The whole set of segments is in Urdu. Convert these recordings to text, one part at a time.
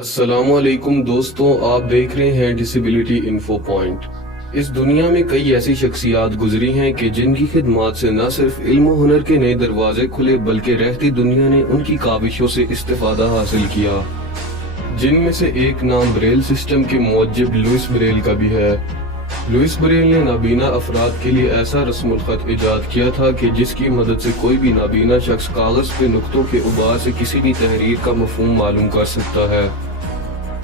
السلام علیکم دوستوں، آپ دیکھ رہے ہیں ڈسیبلٹی انفو پوائنٹ۔ اس دنیا میں کئی ایسی شخصیات گزری ہیں کہ جن کی خدمات سے نہ صرف علم و ہنر کے نئے دروازے کھلے بلکہ رہتی دنیا نے ان کی کاوشوں سے استفادہ حاصل کیا، جن میں سے ایک نام بریل سسٹم کے موجب لوئس بریل کا بھی ہے۔ لوئس بریل نے نابینا افراد کے لیے ایسا رسم الخط ایجاد کیا تھا کہ جس کی مدد سے کوئی بھی نابینا شخص کاغذ پہ نقطوں کے عبار سے کسی بھی تحریر کا مفہوم معلوم کر سکتا ہے۔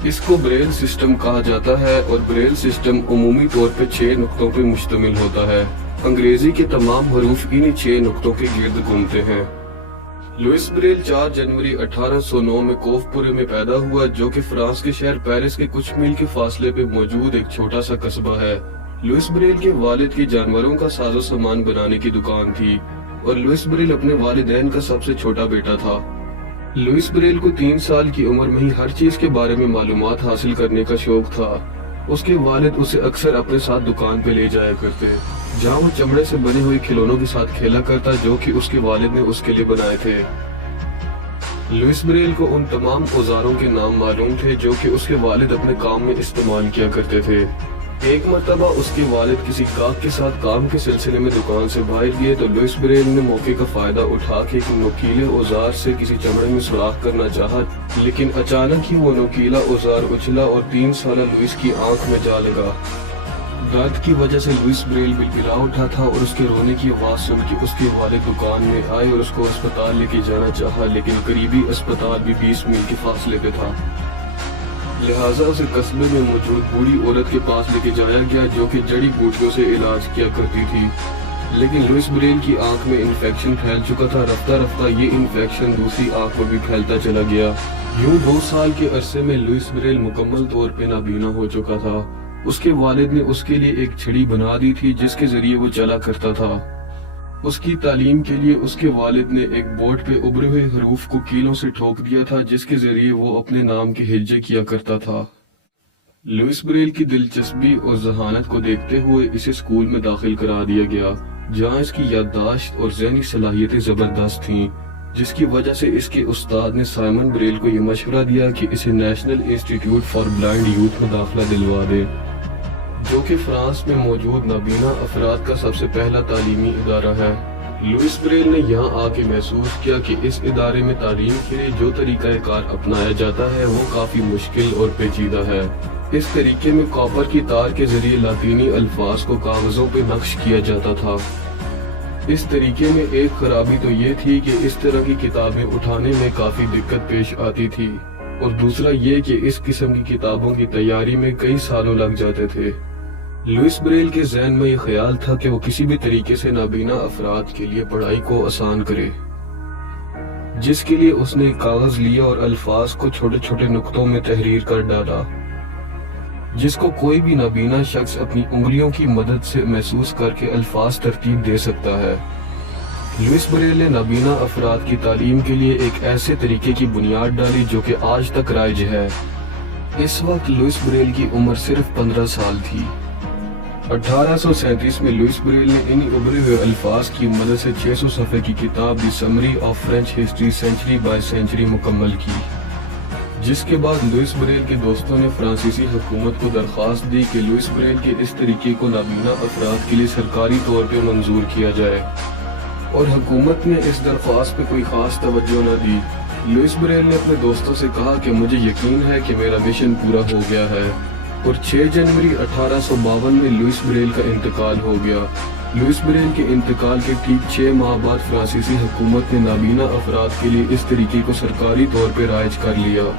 اس کو بریل سسٹم کہا جاتا ہے اور بریل سسٹم عمومی طور پہ 6 نقطوں پہ مشتمل ہوتا ہے۔ انگریزی کے تمام حروف انہی 6 نقطوں کے گرد گھومتے ہیں۔ لوئس بریل 4 جنوری 1809 میں کوفپورے میں پیدا ہوا، جو کہ فرانس کے شہر پیرس کے کچھ میل کے فاصلے پہ موجود ایک چھوٹا سا قصبہ ہے۔ لوئس بریل کے والد کی جانوروں کا ساز و سامان بنانے کی دکان تھی اور لوئس بریل اپنے والدین کا سب سے چھوٹا بیٹا تھا۔ لوئس بریل کو 3 سال کی عمر میں ہی ہر چیز کے بارے میں معلومات حاصل کرنے کا شوق تھا۔ اس کے والد اسے اکثر اپنے ساتھ دکان پہ لے جایا کرتے، جہاں وہ چمڑے سے بنے ہوئے کھلونوں کے ساتھ کھیلا کرتا جو کہ اس کے والد نے اس کے لیے بنائے تھے۔ لوئس بریل کو ان تمام اوزاروں کے نام معلوم تھے جو کہ اس کے والد اپنے کام میں استعمال کیا کرتے تھے۔ ایک مرتبہ اس کے والد کسی گاہک کے ساتھ کام کے سلسلے میں دکان سے باہر گئے تو لوئس بریل نے موقع کا فائدہ اٹھا کے ایک نوکیلے اوزار سے کسی چمڑے میں سوراخ کرنا چاہا، لیکن اچانک ہی وہ نوکیلا اوزار اچھلا اور 3 سالہ لوئس کی آنکھ میں جا لگا۔ درد کی وجہ سے لوئس بریل بلبلا اٹھا تھا اور اس کے رونے کی آواز سن کے اس کے والد دکان میں آئے اور اس کو اسپتال لے کے جانا چاہا، لیکن قریبی اسپتال بھی 20 میل کے فاصلے پہ تھا، لہٰذا اسے قصبے میں موجود بوڑھی عورت کے پاس لے کے جایا گیا جو کہ جڑی بوٹیوں سے علاج کیا کرتی تھی۔ لیکن لوئس بریل کی آنکھ میں انفیکشن پھیل چکا تھا۔ رفتہ رفتہ یہ انفیکشن دوسری آنکھ پر بھی پھیلتا چلا گیا۔ یوں 2 سال کے عرصے میں لوئس بریل مکمل طور پہ نابینا ہو چکا تھا۔ اس کے والد نے اس کے لیے ایک چھڑی بنا دی تھی جس کے ذریعے وہ چلا کرتا تھا۔ اس کی تعلیم کے لیے اس کے والد نے ایک بورڈ پہ ابھرے ہوئے حروف کو کیلوں سے ٹھوک دیا تھا جس کے ذریعے وہ اپنے نام کے ہجے کیا کرتا تھا۔ لوئس بریل کی دلچسپی اور ذہانت کو دیکھتے ہوئے اسے اسکول میں داخل کرا دیا گیا، جہاں اس کی یادداشت اور ذہنی صلاحیتیں زبردست تھیں، جس کی وجہ سے اس کے استاد نے سائمن بریل کو یہ مشورہ دیا کہ اسے نیشنل انسٹی ٹیوٹ فار بلائنڈ یوتھ میں داخلہ دلوا دے، جو کہ فرانس میں موجود نابینا افراد کا سب سے پہلا تعلیمی ادارہ ہے۔ لوئس بریل نے یہاں آ کے محسوس کیا کہ اس ادارے میں تعلیم کے لیے جو طریقہ کار اپنایا جاتا ہے وہ کافی مشکل اور پیچیدہ ہے۔ اس طریقے میں کاپر کی تار کے ذریعے لاطینی الفاظ کو کاغذوں پہ نقش کیا جاتا تھا۔ اس طریقے میں ایک خرابی تو یہ تھی کہ اس طرح کی کتابیں اٹھانے میں کافی دقت پیش آتی تھی، اور دوسرا یہ کہ اس قسم کی کتابوں کی تیاری میں کئی سالوں لگ جاتے تھے۔ لوئس بریل کے ذہن میں یہ خیال تھا کہ وہ کسی بھی طریقے سے نابینا افراد کے لیے پڑھائی کو آسان کرے، جس کے لیے اس نے کاغذ لیا اور الفاظ کو چھوٹے چھوٹے نقطوں میں تحریر کر ڈالا، جس کو کوئی بھی نابینا شخص اپنی انگلیوں کی مدد سے محسوس کر کے الفاظ ترتیب دے سکتا ہے۔ لوئس بریل نے نابینا افراد کی تعلیم کے لیے ایک ایسے طریقے کی بنیاد ڈالی جو کہ آج تک رائج ہے۔ اس وقت لوئس بریل کی عمر صرف 15 سال تھی۔ 1837 میں لوئس بریل نے انہی ابھرے ہوئے الفاظ کی مدد سے 600 صفحے کی کتاب the summary of French history century by century مکمل کی، جس کے بعد لوئس بریل کے دوستوں نے فرانسیسی حکومت کو درخواست دی کہ لوئس بریل کے اس طریقے کو نابینا افراد کے لیے سرکاری طور پہ منظور کیا جائے، اور حکومت نے اس درخواست پہ کوئی خاص توجہ نہ دی۔ لوئس بریل نے اپنے دوستوں سے کہا کہ مجھے یقین ہے کہ میرا مشن پورا ہو گیا ہے، اور 6 جنوری 1852 میں لوئس بریل کا انتقال ہو گیا۔ لوئس بریل کے انتقال کے ٹھیک 6 ماہ بعد فرانسیسی حکومت نے نابینا افراد کے لیے اس طریقے کو سرکاری طور پہ رائج کر لیا۔